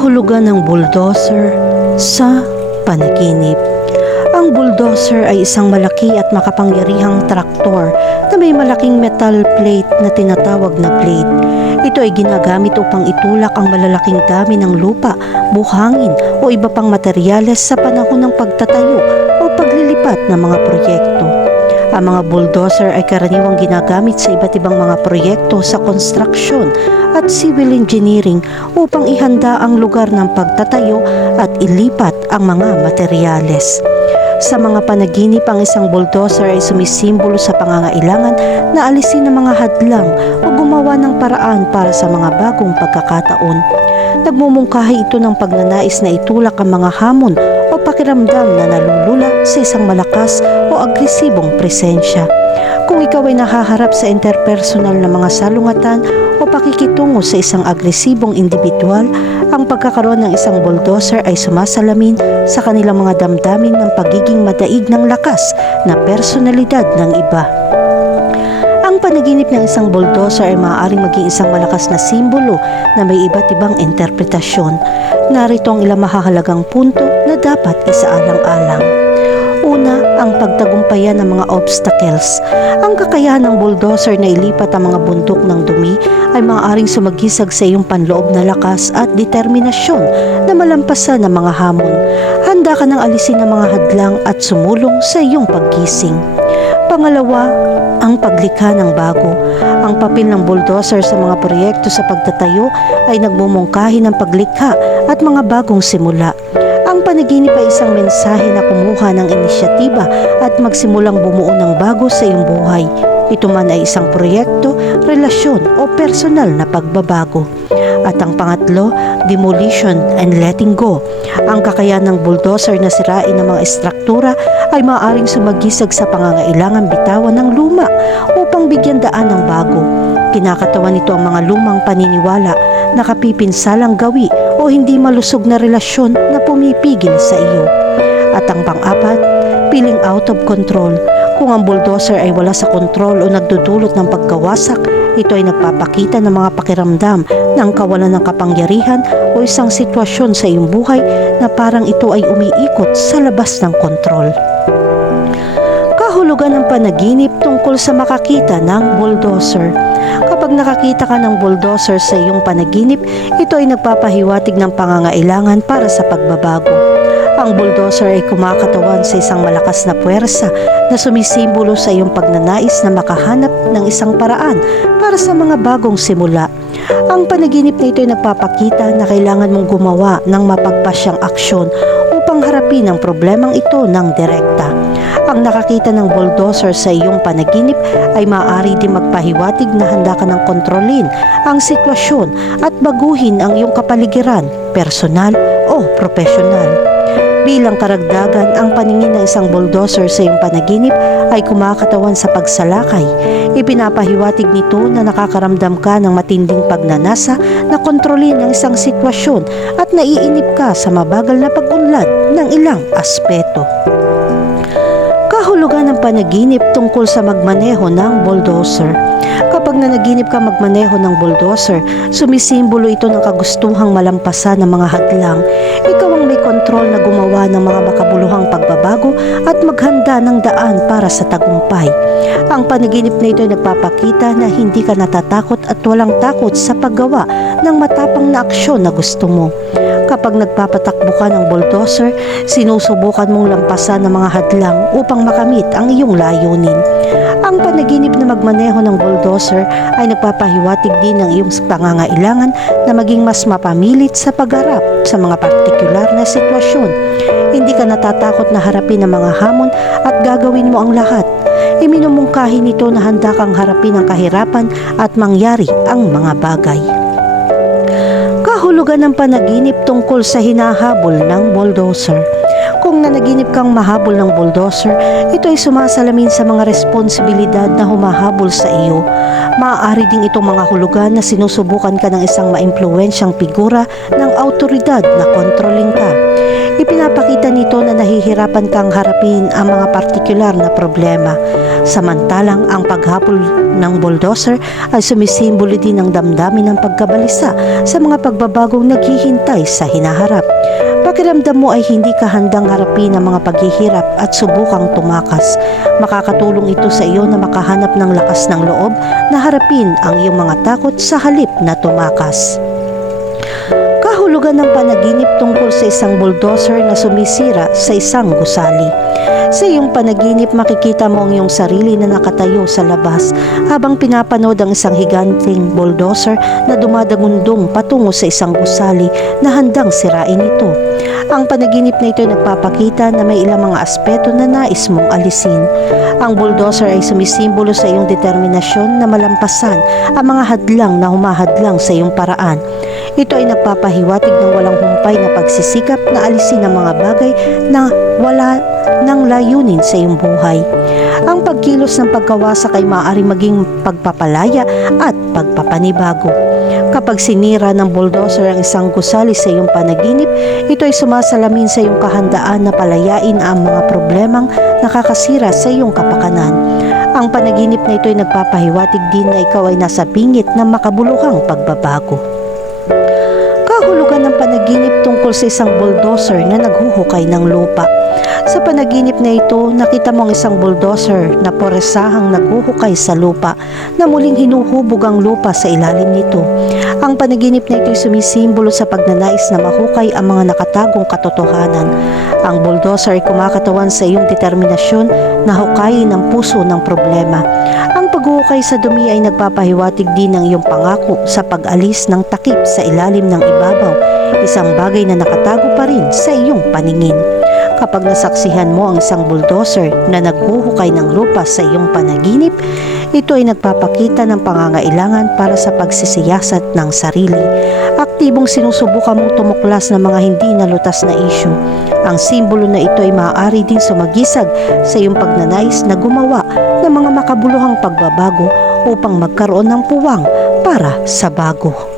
Kahulugan ng bulldozer sa panaginip. Ang bulldozer ay isang malaki at makapangyarihang traktor na may malaking metal plate na tinatawag na blade. Ito ay ginagamit upang itulak ang malalaking dami ng lupa, buhangin o iba pang materyales sa panahon ng pagtatayo o paglilipat ng mga proyekto. Ang mga bulldozer ay karaniwang ginagamit sa iba't ibang mga proyekto sa konstruksyon at civil engineering upang ihanda ang lugar ng pagtatayo at ilipat ang mga materyales. Sa mga panaginip, ang isang bulldozer ay sumisimbolo sa pangangailangan na alisin ang mga hadlang o gumawa ng paraan para sa mga bagong pagkakataon. Nagmumungkahi ito ng pagnanais na itulak ang mga hamon o pakiramdam na nalulula sa isang malakas agresibong presensya. Kung ikaw ay nahaharap sa interpersonal na mga salungatan o pakikitungo sa isang agresibong individual, ang pagkakaroon ng isang bulldozer ay sumasalamin sa kanilang mga damdamin ng pagiging madaig ng lakas na personalidad ng iba. Ang panaginip ng isang bulldozer ay maaaring maging isang malakas na simbolo na may iba't ibang interpretasyon. Narito ang ilang mahahalagang punto na dapat isaalang-alang. Una, ang pagtagumpayan ng mga obstacles. Ang kakayahan ng bulldozer na ilipat ang mga bundok ng dumi ay maaaring sumagisag sa iyong panloob na lakas at determinasyon na malampasan ang mga hamon. Handa ka ng alisin ang mga hadlang at sumulong sa iyong paggising. Pangalawa, ang paglikha ng bago. Ang papel ng bulldozer sa mga proyekto sa pagtatayo ay nagmumungkahi ng paglikha at mga bagong simula. Panaginip ay isang mensahe na kumuha ng inisyatiba at magsimulang bumuo ng bago sa iyong buhay. Ito man ay isang proyekto, relasyon o personal na pagbabago. At ang pangatlo, demolition and letting go. Ang kakayahan ng bulldozer na sirain ng mga estruktura ay maaaring sumagisag sa pangangailangan bitawan ng luma upang bigyan daan ng bago. Kinakatawan nito ang mga lumang paniniwala na kapipinsalang gawi o hindi malusog na relasyon na pumipigil sa iyo. At ang pang-apat, feeling out of control. Kung ang bulldozer ay wala sa kontrol o nagdudulot ng pagkawasak, ito ay nagpapakita ng mga pakiramdam ng kawalan ng kapangyarihan o isang sitwasyon sa iyong buhay na parang ito ay umiikot sa labas ng kontrol. Kahulugan ng panaginip tungkol sa makakita ng bulldozer. Kapag nakakita ka ng bulldozer sa iyong panaginip, ito ay nagpapahiwatig ng pangangailangan para sa pagbabago. Ang bulldozer ay kumakatawan sa isang malakas na puwersa na sumisimbolo sa iyong pagnanais na makahanap ng isang paraan para sa mga bagong simula. Ang panaginip na ito ay nagpapakita na kailangan mong gumawa ng mapagpasyang aksyon upang harapin ang problemang ito ng direkta. Ang nakakita ng bulldozer sa iyong panaginip ay maaari din magpahiwatig na handa ka ng kontrolin ang sitwasyon at baguhin ang iyong kapaligiran, personal o profesional. Bilang karagdagan, ang paningin ng isang bulldozer sa iyong panaginip ay kumakatawan sa pagsalakay. Ipinapahiwatig nito na nakakaramdam ka ng matinding pagnanasa na kontrolin ang isang sitwasyon at naiinip ka sa mabagal na pag-unlad ng ilang aspeto. Panaginip tungkol sa magmaneho ng bulldozer. Kapag nanaginip ka magmaneho ng bulldozer, sumisimbolo ito ng kagustuhang malampasan ng mga hadlang. Ikaw ang may kontrol na gumawa ng mga makabuluhang pagbabago at maghanda ng daan para sa tagumpay. Ang panaginip na ito ay nagpapakita na hindi ka natatakot at walang takot sa paggawa ng matapang na aksyon na gusto mo. Kapag nagpapatakbo ka ng bulldozer, sinusubukan mong lampasan ng mga hadlang upang makamit ang iyong layunin. Ang panaginip na magmaneho ng bulldozer ay nagpapahiwatig din ng iyong pangangailangan na maging mas mapamilit sa pagharap sa mga partikular na sitwasyon. Hindi ka natatakot na harapin ang mga hamon at gagawin mo ang lahat. Iminumungkahi nito na handa kang harapin ang kahirapan at mangyari ang mga bagay kahulugan ng panaginip tungkol sa hinahabol ng bulldozer. Kung nanaginip kang mahabol ng bulldozer, ito ay sumasalamin sa mga responsibilidad na humahabol sa iyo. Maaari ding itong mga hulugan na sinusubukan ka ng isang maimpluwensyang figura ng autoridad na kontroling ka. Ipinapakita nito na nahihirapan kang harapin ang mga partikular na problema. Samantalang ang paghapol ng bulldozer ay sumisimbolo din ng damdamin ng pagkabalisa sa mga pagbabagong naghihintay sa hinaharap. Pakiramdam mo ay hindi ka handang harapin ang mga paghihirap at subukang tumakas. Makakatulong ito sa iyo na makahanap ng lakas ng loob na harapin ang iyong mga takot sa halip na tumakas. Kahulugan ng panaginip tungkol sa isang bulldozer na sumisira sa isang gusali. Sa iyong panaginip makikita mo ang iyong sarili na nakatayo sa labas habang pinapanood ang isang higanting bulldozer na dumadagundong patungo sa isang gusali na handang sirain ito. Ang panaginip na ito ay nagpapakita na may ilang mga aspeto na nais mong alisin. Ang bulldozer ay sumisimbolo sa iyong determinasyon na malampasan ang mga hadlang na humahadlang sa iyong paraan. Ito ay nagpapahiwatig ng walang humpay na pagsisikap na alisin ang mga bagay na wala ng layunin sa iyong buhay. Ang pagkilos ng pagkawasak ay maaari maging pagpapalaya at pagpapanibago. Kapag sinira ng bulldozer ang isang gusali sa iyong panaginip, ito ay sumasalamin sa iyong kahandaan na palayain ang mga problemang nakakasira sa iyong kapakanan. Ang panaginip na ito ay nagpapahiwatig din na ikaw ay nasa bingit ng makabuluhang pagbabago. Kahulugan ng panaginip tungkol sa isang bulldozer na naghuhukay ng lupa. Sa panaginip na ito, nakita mo ang isang bulldozer na poresahang naghuhukay sa lupa na muling hinuhubog ang lupa sa ilalim nito. Ang panaginip na ito ay sumisimbolo sa pagnanais na mahukay ang mga nakatagong katotohanan. Ang bulldozer ay kumakatawan sa iyong determinasyon na hukayin ang puso ng problema. Ang paghuhukay sa dumi ay nagpapahiwatig din ng iyong pangako sa pag-alis ng takip sa ilalim ng ibabaw, isang bagay na nakatago pa rin sa iyong paningin. Kapag nasaksihan mo ang isang bulldozer na naghuhukay ng lupa sa iyong panaginip, ito ay nagpapakita ng pangangailangan para sa pagsisiyasat ng sarili. Aktibong sinusubukan mong tumuklas ng mga hindi nalutas na issue. Ang simbolo na ito ay maaari din sumagisag sa iyong pagnanais na gumawa ng mga makabuluhang pagbabago upang magkaroon ng puwang para sa bago.